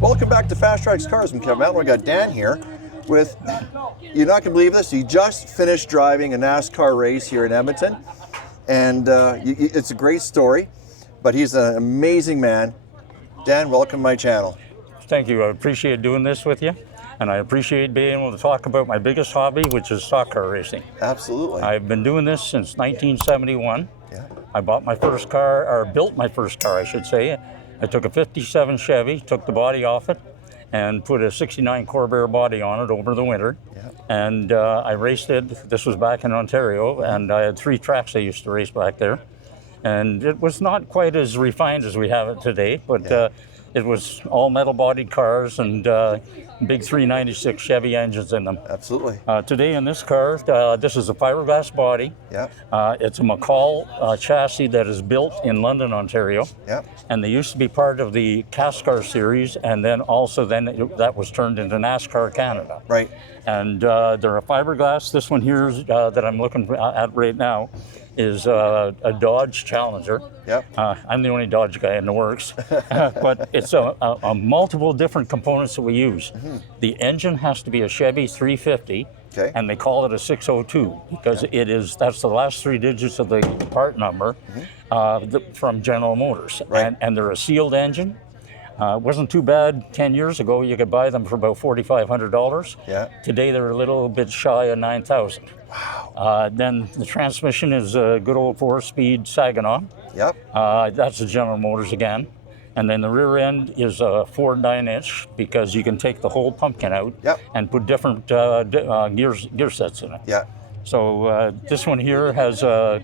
Welcome back to FasTrax Cars. I'm Kevin Matlo. I got Dan here with, you're not going to believe this, he just finished driving a NASCAR race here in Edmonton. And it's a great story, but he's an amazing man. Dan, welcome to my channel. Thank you. I appreciate doing this with you. And I appreciate being able to talk about my biggest hobby, which is stock car racing. Absolutely. I've been doing this since 1971. Yeah. I bought my first car, or built my first car, I should say. I took a 57 Chevy, took the body off it, and put a 69 Corvair body on it over the winter. Yeah. And I raced it. This was back in Ontario, and I had 3 tracks I used to race back there. And it was not quite as refined as we have it today, but it was all metal-bodied cars and big 396 Chevy engines in them. Absolutely. Today in this car, this is a fiberglass body. Yeah. It's a McCall chassis that is built in London, Ontario. Yeah. And they used to be part of the NASCAR series, and then also that was turned into NASCAR Canada. Right. And they're a fiberglass. This one here that I'm looking at right now is a Dodge Challenger. Yep. I'm the only Dodge guy in the works, but it's a multiple different components that we use. Mm-hmm. The engine has to be a Chevy 350, okay, and they call it a 602 because that's the last 3 digits of the part number, mm-hmm, from General Motors. Right. And they're a sealed engine. It wasn't too bad 10 years ago. You could buy them for about $4,500. Yeah. Today they're a little bit shy of $9,000. Wow. Then the transmission is a good old 4-speed Saginaw. Yep. That's a General Motors again. And then the rear end is a Ford 9-inch because you can take the whole pumpkin out, yep, and put different gear sets in it. Yeah. So this one here has a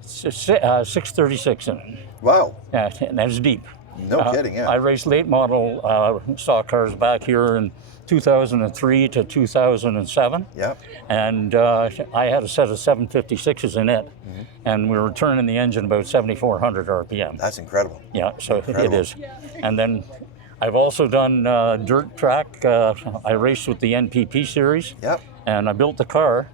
636 in it. Wow. Yeah, and that's deep. No kidding, yeah. I raced late model stock cars back here in 2003 to 2007. Yep. And I had a set of 756s in it, mm-hmm, and we were turning the engine about 7,400 RPM. That's incredible. Yeah, so incredible. It is. And then I've also done dirt track. I raced with the NPP series. Yep. And I built the car,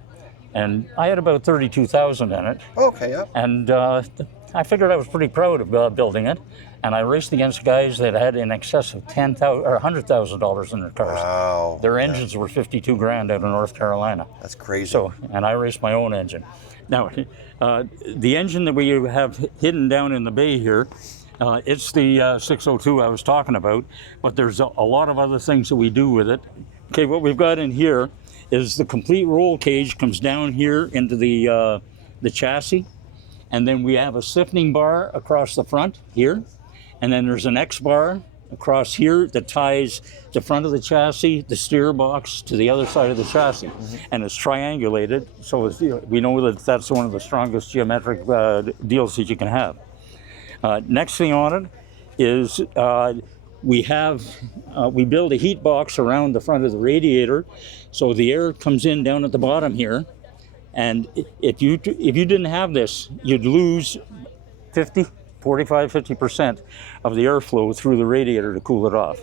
and I had about 32,000 in it. Okay, yeah. And I figured I was pretty proud of building it. And I raced against guys that had in excess of $10,000 or $100,000 in their cars. Wow. Their engines were 52 grand out of North Carolina. That's crazy. So, and I raced my own engine. Now, the engine that we have hidden down in the bay here, it's the 602 I was talking about, but there's a lot of other things that we do with it. Okay, what we've got in here is the complete roll cage comes down here into the chassis, and then we have a sifting bar across the front here. And then there's an X bar across here that ties the front of the chassis, the steer box, to the other side of the chassis. Mm-hmm. And it's triangulated, so we know that that's one of the strongest geometric deals that you can have. Next thing on it is we build a heat box around the front of the radiator, so the air comes in down at the bottom here. And if you didn't have this, you'd lose 45-50% of the airflow through the radiator to cool it off.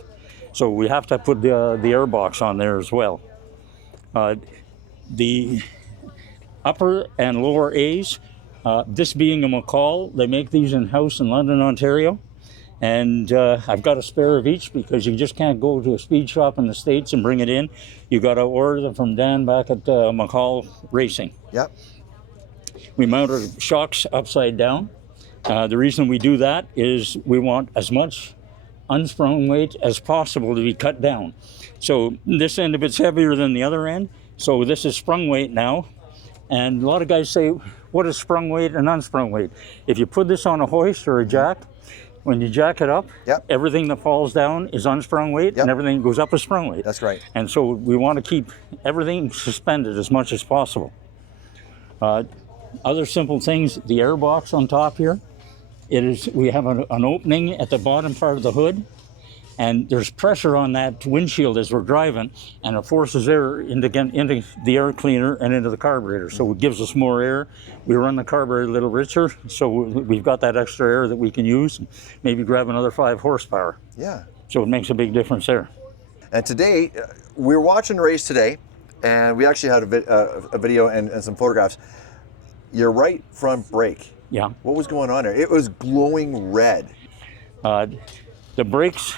So we have to put the air box on there as well. The upper and lower A's, this being a McCall, they make these in-house in London, Ontario. And I've got a spare of each because you just can't go to a speed shop in the States and bring it in. You got to order them from Dan back at McCall Racing. Yep. We mount our shocks upside down. The reason we do that is we want as much unsprung weight as possible to be cut down. So this end of it's heavier than the other end. So this is sprung weight now. And a lot of guys say, what is sprung weight and unsprung weight? If you put this on a hoist or a jack, when you jack it up, yep, everything that falls down is unsprung weight, yep, and everything that goes up is sprung weight. That's right. And so we want to keep everything suspended as much as possible. Other simple things, the air box on top here. We have an opening at the bottom part of the hood, and there's pressure on that windshield as we're driving, and it forces air into the air cleaner and into the carburetor. So it gives us more air. We run the carburetor a little richer, so we've got that extra air that we can use, and maybe grab another 5 horsepower. Yeah. So it makes a big difference there. And today, we were watching the race today, and we actually had a video and some photographs. Your right front brake. Yeah. What was going on there? It was glowing red. The brakes,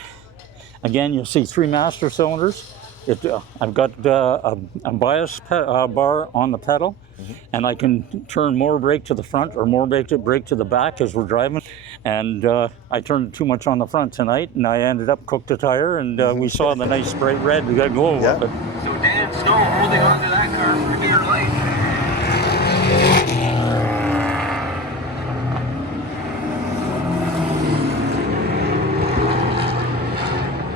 again, you'll see 3 master cylinders. I've got a bias bar on the pedal, and I can turn more brake to the front or more brake to the back as we're driving. And I turned too much on the front tonight, and I ended up cooked a tire, and we saw the nice bright red glow of it. So Dan Snow holding on to that car for dear life.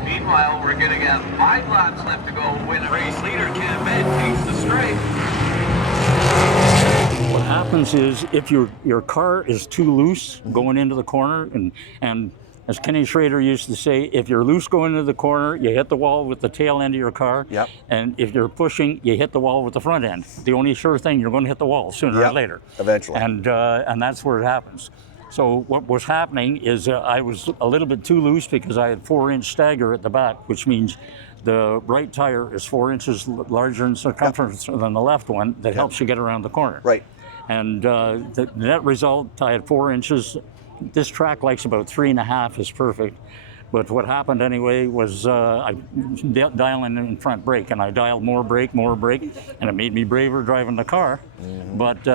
Meanwhile, we're going to get 5 laps left to go when the race leader, Kevin Matlo, takes the stripe. What happens is if your car is too loose going into the corner, and as Kenny Schrader used to say, if you're loose going into the corner, you hit the wall with the tail end of your car. Yep. And if you're pushing, you hit the wall with the front end. The only sure thing, you're going to hit the wall sooner or later. Eventually. And that's where it happens. So what was happening is I was a little bit too loose because I had 4-inch stagger at the back, which means the right tire is 4 inches larger in circumference than the left one. That helps you get around the corner. Right. And the net result, I had 4 inches. This track likes about 3.5 is perfect. But what happened anyway was I dialing in front brake, and I dialed more brake, and it made me braver driving the car. But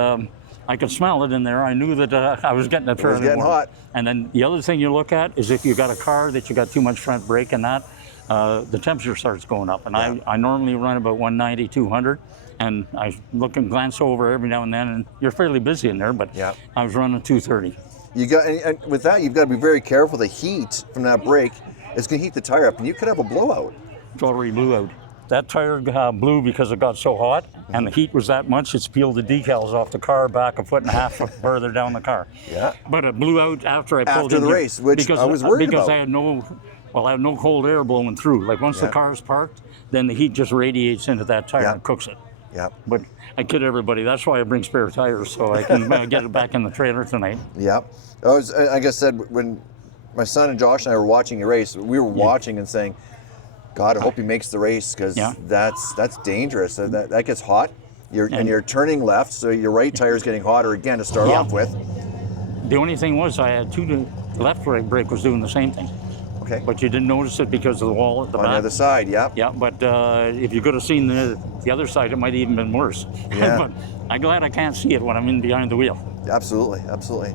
I could smell it in there. I knew that I was getting it fairly warm. It was getting hot. And then the other thing you look at is if you got a car that you got too much front brake and that, the temperature starts going up. And I normally run about 190, 200. And I look and glance over every now and then, and you're fairly busy in there, but I was running 230. And with that, you've got to be very careful. The heat from that brake is going to heat the tire up, and you could have a blowout. It already blew out. That tire blew because it got so hot, and the heat was that much, it's peeled the decals off the car back 1.5 foot further down the car. Yeah. But it blew out after I pulled in the race, which I was worried about. Because I had no cold air blowing through. Like once the car's parked, then the heat just radiates into that tire and cooks it. Yeah. But I kid everybody, that's why I bring spare tires, so I can get it back in the trailer tonight. Yeah. Like I said, when my son and Josh and I were watching your race, we were watching and saying, God, I hope he makes the race, because that's dangerous. That gets hot. And you're turning left, so your right tire is getting hotter again to start off with. The only thing was I had the left brake was doing the same thing. Okay. But you didn't notice it because of the wall at the back. On the other side, Yeah, but if you could have seen the other side, it might have even been worse. Yeah. But I'm glad I can't see it when I'm in behind the wheel. Absolutely, absolutely.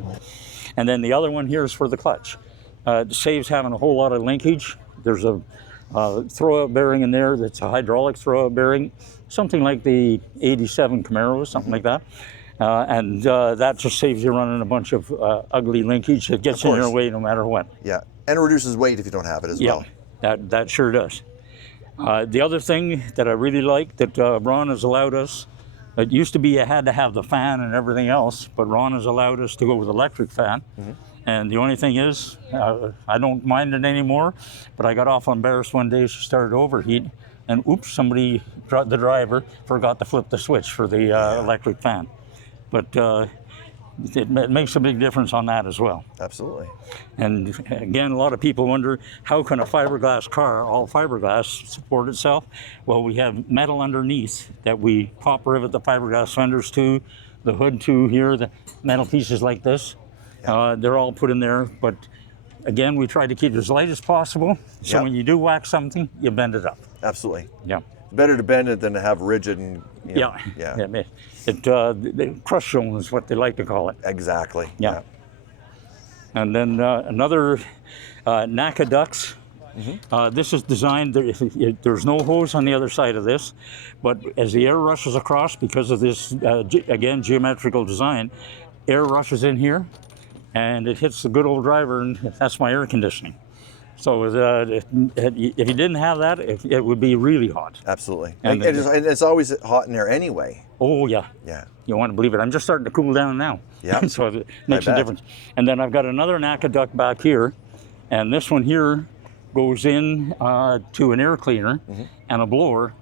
And then the other one here is for the clutch. It saves having a whole lot of linkage. There's a throwout bearing in there that's a hydraulic throwout bearing, something like the 87 Camaro, something like that. And that just saves you running a bunch of ugly linkage that gets in your way no matter what. Yeah, and it reduces weight if you don't have it as well. Yeah, that sure does. The other thing that I really like that Ron has allowed us, it used to be you had to have the fan and everything else, but Ron has allowed us to go with electric fan. And the only thing is, I don't mind it anymore, but I got off on Barris one day, she started to overheat, and oops, somebody, the driver, forgot to flip the switch for the electric fan. But it makes a big difference on that as well. Absolutely. And again, a lot of people wonder, how can a fiberglass car, all fiberglass, support itself? Well, we have metal underneath that we pop rivet the fiberglass fenders to, the hood to here, the metal pieces like this. They're all put in there, but again, we try to keep it as light as possible, so when you do wax something, you bend it up. Absolutely. Yeah. Better to bend it than to have rigid and the crush zone is what they like to call it. Exactly. Yeah. And then another NACA ducts. This is designed, there's no hose on the other side of this, but as the air rushes across, because of this, again, geometrical design, air rushes in here, and it hits the good old driver, and that's my air conditioning. So if you didn't have that, it would be really hot. Absolutely. And it's always hot in there anyway. Oh, yeah. Yeah. You want to believe it. I'm just starting to cool down now. Yeah. So it makes a difference. And then I've got another NACA duct back here, and this one here goes in to an air cleaner and a blower.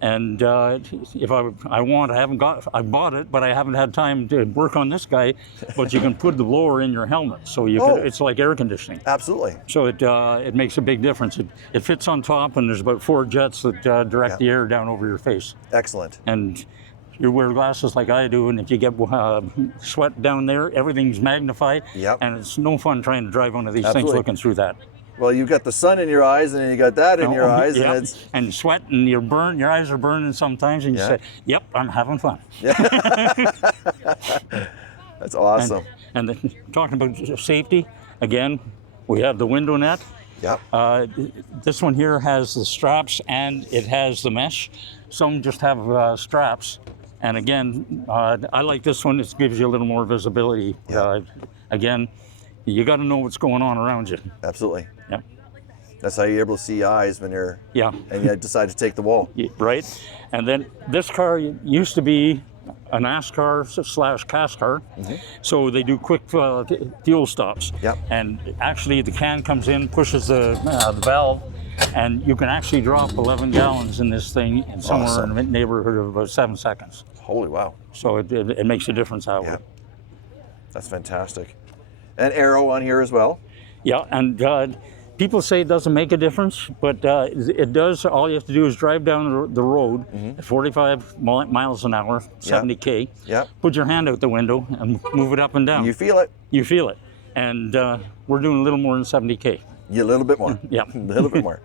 And if I bought it, but I haven't had time to work on this guy. But you can put the blower in your helmet, so it's like air conditioning. Absolutely. So it makes a big difference. It fits on top, and there's about 4 jets that direct the air down over your face. Excellent. And you wear glasses like I do, and if you get sweat down there, everything's magnified. Yep. And it's no fun trying to drive one of these things looking through that. Well, you've got the sun in your eyes, and then you got that in your eyes, and it's sweat, and your eyes are burning sometimes, and you say, "Yep, I'm having fun." That's awesome. And then, talking about safety, again, we have the window net. Yep. This one here has the straps, and it has the mesh. Some just have straps, and again, I like this one. It gives you a little more visibility. Yep. Again, you got to know what's going on around you. Absolutely. Yeah. That's how you're able to see eyes when you're. Yeah. And you decide to take the wall. Right. And then this car used to be a NASCAR / CAS car, so they do quick fuel stops. Yep. And actually, the can comes in, pushes the valve, and you can actually drop 11 gallons in this thing in somewhere in the neighborhood of about 7 seconds. Holy wow. So it makes a difference that way. That's fantastic. And aero on here as well. Yeah, and people say it doesn't make a difference, but it does. All you have to do is drive down the road at 45 miles an hour, 70K. Yeah. Put your hand out the window and move it up and down. You feel it. You feel it. And we're doing a little more than 70K. Yeah, a little bit more. Yeah. A little bit more.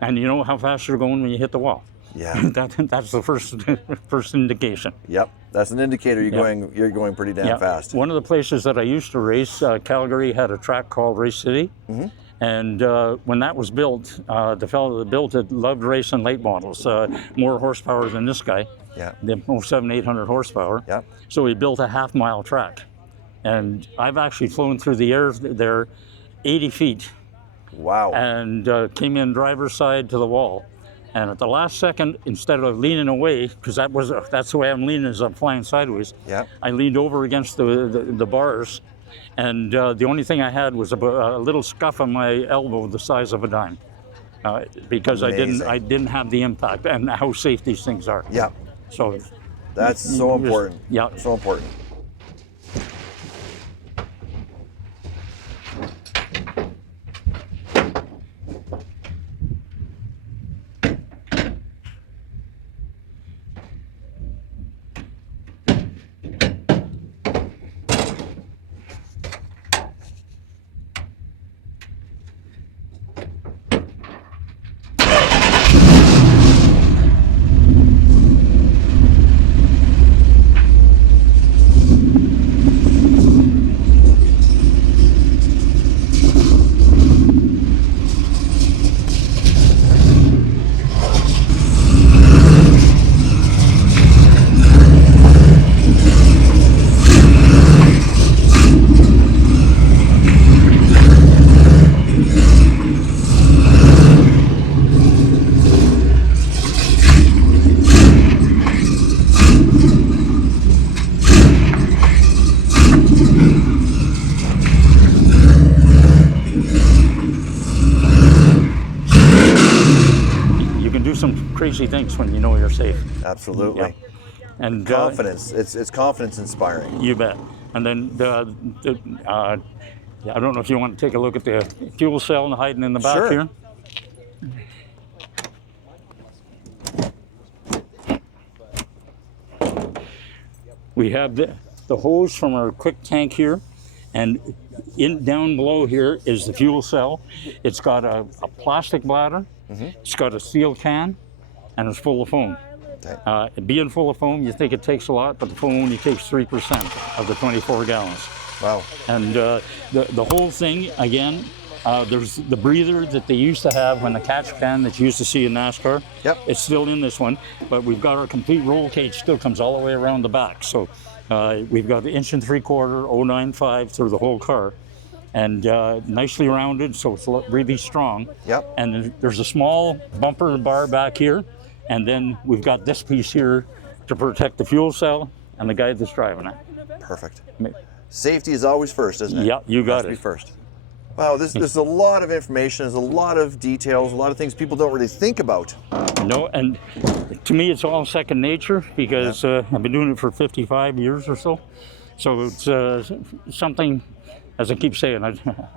And you know how fast you're going when you hit the wall. Yeah. That's the first indication. Yep. That's an indicator you're going pretty damn fast. One of the places that I used to race, Calgary, had a track called Race City. And when that was built, the fellow that built it loved racing late models, more horsepower than this guy. Yeah. They have 700-800 horsepower. Yeah. So he built a half-mile track. And I've actually flown through the air there 80 feet. Wow. And came in driver's side to the wall. And at the last second, instead of leaning away, because that's the way I'm leaning as I'm flying sideways, I leaned over against the bars. And the only thing I had was a little scuff on my elbow the size of a dime, because I didn't have the impact and how safe these things are. Yeah. So that's so important. Yeah. So important. Crazy things when you know you're safe. Absolutely. Yeah. And confidence. It's confidence inspiring. You bet. And then I don't know if you want to take a look at the fuel cell hiding in the back here. We have the hose from our quick tank here, and down below here is the fuel cell. It's got a plastic bladder. It's got a steel can, and it's full of foam. Being full of foam, you think it takes a lot, but the foam only takes 3% of the 24 gallons. Wow. And the whole thing, again, there's the breather that they used to have when the catch can that you used to see in NASCAR. Yep. It's still in this one, but we've got our complete roll cage still comes all the way around the back. So we've got the 1 3/4 0.95 through the whole car. And nicely rounded, so it's really strong. Yep. And then there's a small bumper bar back here, and then we've got this piece here to protect the fuel cell and the guy that's driving it. Perfect. Safety is always first, isn't it? Yeah, you got it. Be first. Wow, there's a lot of information, there's a lot of details, a lot of things people don't really think about. No, and to me it's all second nature because I've been doing it for 55 years or so. So it's something, as I keep saying,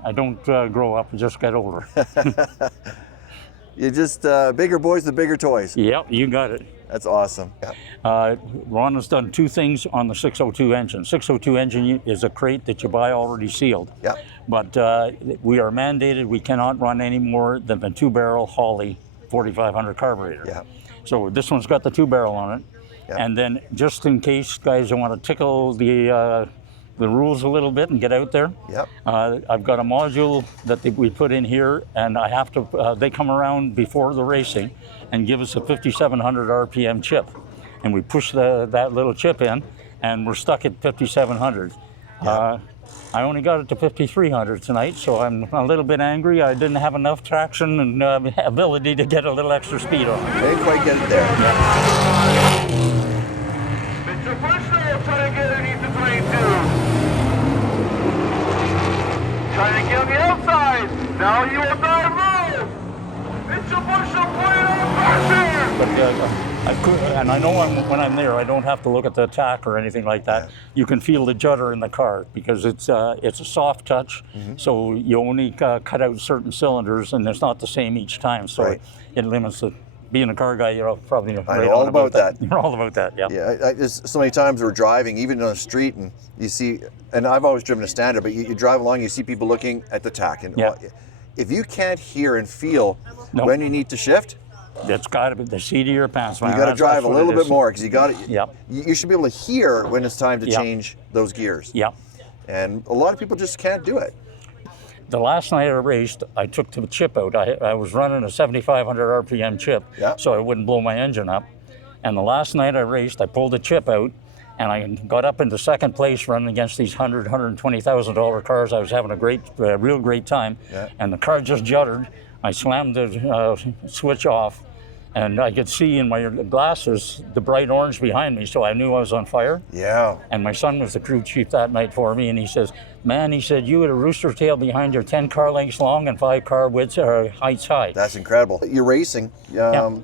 I don't grow up, I just get older. You just, bigger boys, the bigger toys. Yep, you got it. That's awesome. Ron has done two things on the 602 engine. 602 engine is a crate that you buy already sealed. Yep. But we are mandated, we cannot run any more than the 2-barrel Holley 4500 carburetor. Yep. So this one's got the 2-barrel on it. Yep. And then just in case guys want to tickle the rules a little bit and get out there. Yep. I've got a module that we put in here, and I have to. They come around before the racing and give us a 5,700 RPM chip, and we push that little chip in, and we're stuck at 5,700. Yep. I only got it to 5,300 tonight, so I'm a little bit angry. I didn't have enough traction and ability to get a little extra speed on it. Didn't quite get it there. Yeah. Mr. Bushner, trying to get underneath the 22. Trying to get on the outside. Now you will not move. Mr. Bushner, put it on pressure. But and I know when I'm there, I don't have to look at the attack or anything like that. Yeah. You can feel the judder in the car because it's a soft touch, so you only cut out certain cylinders, and it's not the same each time. So it limits the. Being a car guy, you're probably right all about that. You're all about that, yeah. Yeah, there's so many times we're driving, even on the street, and you see, and I've always driven a standard, but you drive along, you see people looking at the tack, and if you can't hear and feel when you need to shift, it's got to be the seat of your pants, man. You got to drive a little bit more because you got to. Yep. You should be able to hear when it's time to change those gears. Yep. And a lot of people just can't do it. The last night I raced, I took the chip out. I was running a 7,500 RPM chip, so I wouldn't blow my engine up. And the last night I raced, I pulled the chip out, and I got up into second place running against these $120,000 cars. I was having a real great time, and the car just juddered. I slammed the switch off, and I could see in my glasses the bright orange behind me, so I knew I was on fire. Yeah. And my son was the crew chief that night for me, and he says, man, he said, you had a rooster tail behind your 10 car lengths long and 5 car widths or heights high. That's incredible. You're racing. Dan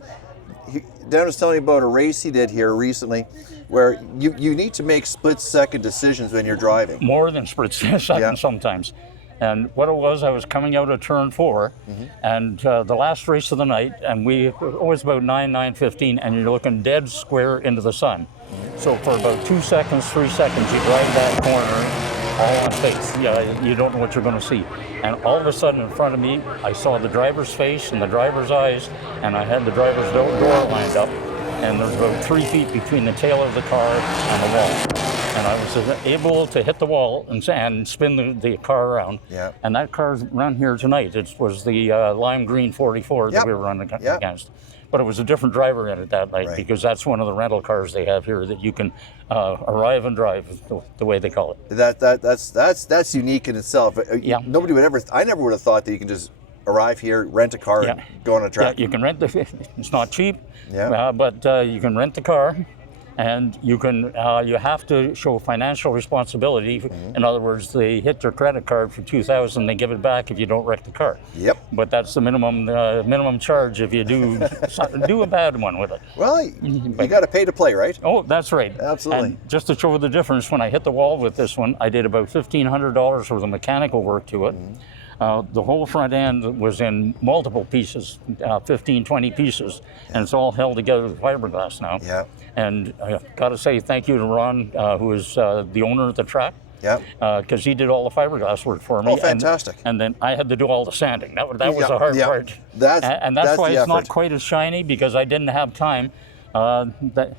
was telling me about a race he did here recently where you need to make split-second decisions when you're driving. More than split-second sometimes. And what it was, I was coming out of turn 4, and the last race of the night, and it was about 9:15, and you're looking dead square into the sun. So for about 2 seconds, 3 seconds, you drive that corner all on face. You don't know what you're going to see. And all of a sudden in front of me, I saw the driver's face and the driver's eyes, and I had the driver's door lined up, and there's about 3 feet between the tail of the car and the wall. And I was able to hit the wall and spin the car around. Yeah. And that car's run here tonight. It was the lime green 44 that we were running against. But it was a different driver in it that night because that's one of the rental cars they have here that you can arrive and drive, the way they call it. That's unique in itself. Nobody would ever. I never would have thought that you can just arrive here, rent a car, and go on a track. Yeah, you can rent it's not cheap. But you can rent the car. And you have to show financial responsibility. In other words, they hit your credit card for $2,000, they give it back if you don't wreck the car. Yep. But that's the minimum charge if you do a bad one with it. Well, you got to pay to play, right? Oh, that's right. Absolutely. And just to show the difference, when I hit the wall with this one, I did about $1,500 worth of mechanical work to it. The whole front end was in multiple pieces, 15, 20 pieces, and it's all held together with fiberglass now. Yeah. And I got to say thank you to Ron, who is the owner of the track. Yeah. Because he did all the fiberglass work for me. Oh, fantastic. And then I had to do all the sanding. That was the hard part. That's why it's not quite as shiny, because I didn't have time. The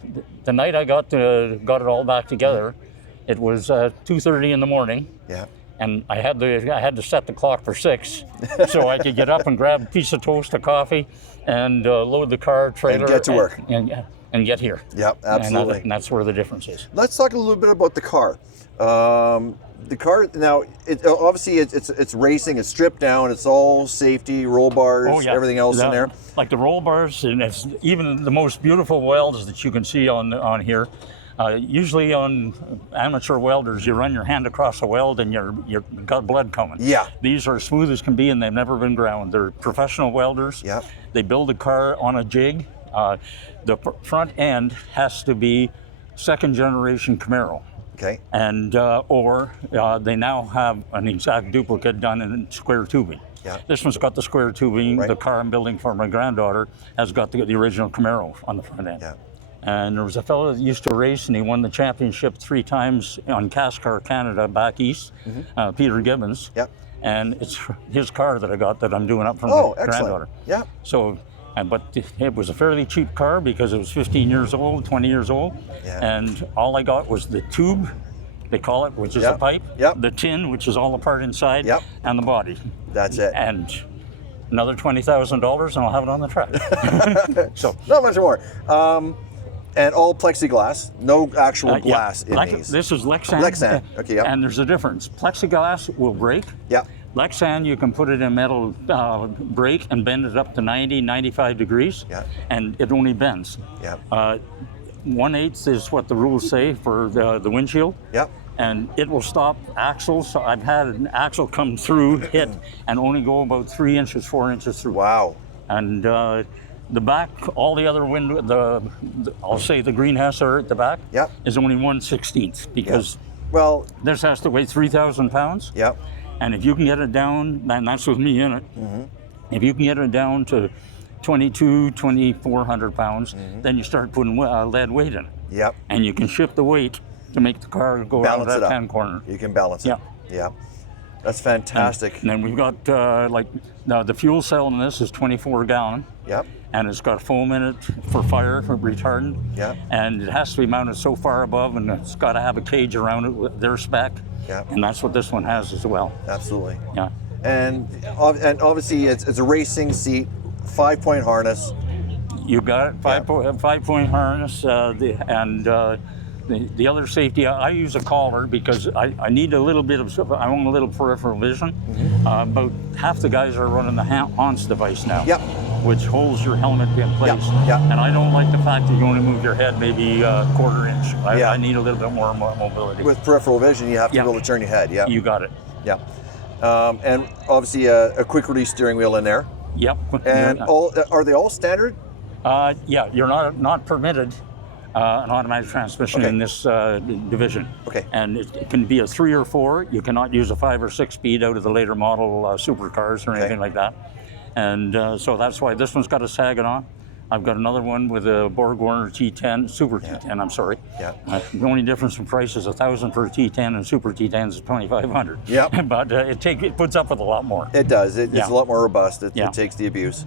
night I got it all back together, it was 2:30 in the morning. Yeah. And I had to set the clock for 6 so I could get up and grab a piece of toast, a coffee, and load the car, trailer. And get to work. And get here. Yep, absolutely. And that's where the difference is. Let's talk a little bit about the car. The car now, obviously it's racing. It's stripped down. It's all safety, roll bars, everything else in there. Like the roll bars, and it's even the most beautiful welds that you can see on here. Usually on amateur welders, you run your hand across a weld and you've got blood coming. Yeah. These are smooth as can be, and they've never been ground. They're professional welders. Yeah. They build a car on a jig. The front end has to be second generation Camaro. Okay. And or they now have an exact duplicate done in square tubing. Yeah. This one's got the square tubing. Right. The car I'm building for my granddaughter has got the original Camaro on the front end. Yeah. And there was a fellow that used to race, and he won the championship 3 times on NASCAR Canada back east, Peter Gibbons. Yep. And it's his car that I got that I'm doing up for Oh, my excellent. granddaughter. Yeah. So, but it was a fairly cheap car because it was 15 years old, 20 years old. Yeah. And all I got was the tube, they call it, which is Yep. a pipe, Yep. the tin, which is all the part inside, Yep. and the body. That's it. And another $20,000 and I'll have it on the track. So not much more. And all plexiglass, no actual glass in these. This is Lexan. Lexan, okay, yeah. And there's a difference. Plexiglass will break. Yeah. Lexan, you can put it in metal brake and bend it up to 90, 95 degrees, Yeah. and it only bends. Yeah. 1/8 is what the rules say for the windshield. Yeah. And it will stop axles. So I've had an axle come through, hit, and only go about 3 inches, 4 inches through. Wow. And the back, all the other window, I'll say the green Hesser at the back, Yep. is only 1/16 because Well, this has to weigh 3,000 pounds. yeah. And if you can get it down, and that's with me in it, if you can get it down to 2,400 pounds, then you start putting lead weight in it. Yep. And you can shift the weight to make the car go around Balance it that up. 10 corner. You can balance it. Yeah. Yeah. That's fantastic. And then we've got the fuel cell in this is 24 gallon. Yep. And it's got foam in it for fire, for retardant. Yeah. And it has to be mounted so far above, and it's got to have a cage around it with their spec. Yeah. And that's what this one has as well. Absolutely. Yeah. And obviously it's a racing seat, 5-point harness. You got it. Five-point harness, the other safety. I use a collar because I need a little bit of. I want a little peripheral vision. About half the guys are running the Hans device now. Yep. Which holds your helmet in place. Yeah. And I don't like the fact that you only move your head maybe a quarter inch. Yeah. I need a little bit more mobility. With peripheral vision, you have to be able to turn your head. Yeah. You got it. Yeah. And obviously a quick release steering wheel in there. Yep. And are they all standard? Yeah, you're not permitted an automatic transmission in this division. Okay. And it can be a 3 or 4. You cannot use a 5 or 6 speed out of the later model supercars or anything like that. And so that's why this one's got a sagging on. I've got another one with a Borg Warner T10, Super T10, I'm sorry. Yeah. The only difference in price is $1,000 for a T10 and Super T10 is $2,500. Yeah. But it puts up with a lot more. It does. It's a lot more robust. It takes the abuse.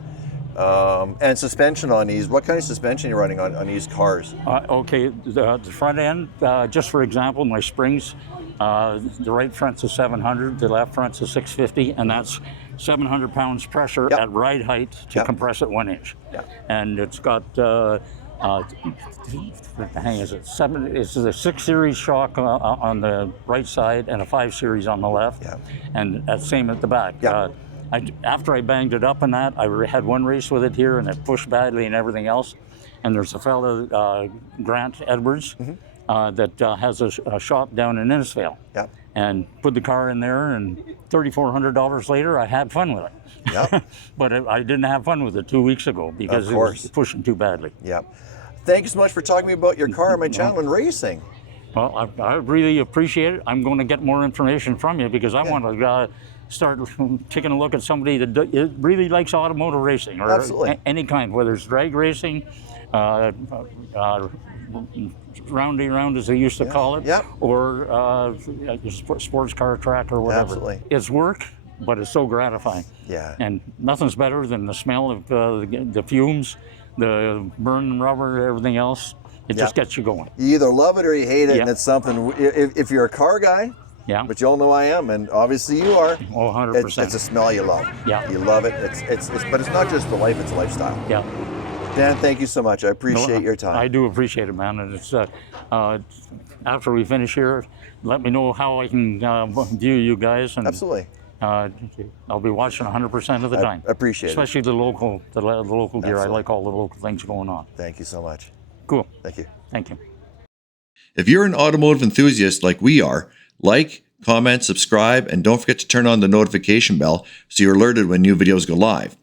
And suspension on these. What kind of suspension are you running on these cars? Okay, the front end, just for example, my springs, the right front's a 700, the left front's a 650, and that's 700 pounds pressure at ride height to compress it 1 inch. Yep. And it's got, it's a 6 series shock on the right side and a 5 series on the left. Yep. And that's same at the back. Yep. After I banged it up in that, I had one race with it here and it pushed badly and everything else. And there's a fellow, Grant Edwards, that has a shop down in Innisfail. Yep. And put the car in there, and $3,400 later, I had fun with it. Yep. But I didn't have fun with it 2 weeks ago because it was pushing too badly. Yep. Thank you so much for talking to me about your car on my channel and racing. Well, I really appreciate it. I'm going to get more information from you because I want to start taking a look at somebody that really likes automotive racing or any kind, whether it's drag racing, roundy round as they used to call it, or sports car track or whatever. Absolutely. It's work, but it's so gratifying. Yeah. And nothing's better than the smell of the fumes, the burning rubber, everything else. It just gets you going. You either love it or you hate it, and it's something. If you're a car guy, which you all know I am, and obviously you are. Oh, 100%. It's a smell you love. Yeah. You love it. But it's not just the life; it's a lifestyle. Yeah. Dan, thank you so much. I appreciate your time. I do appreciate it, man. And it's after we finish here, let me know how I can view you guys. And, absolutely. I'll be watching 100% of the time. I appreciate especially it. Especially the local gear. I like all the local things going on. Thank you so much. Cool. Thank you. Thank you. If you're an automotive enthusiast like we are, like, comment, subscribe, and don't forget to turn on the notification bell so you're alerted when new videos go live.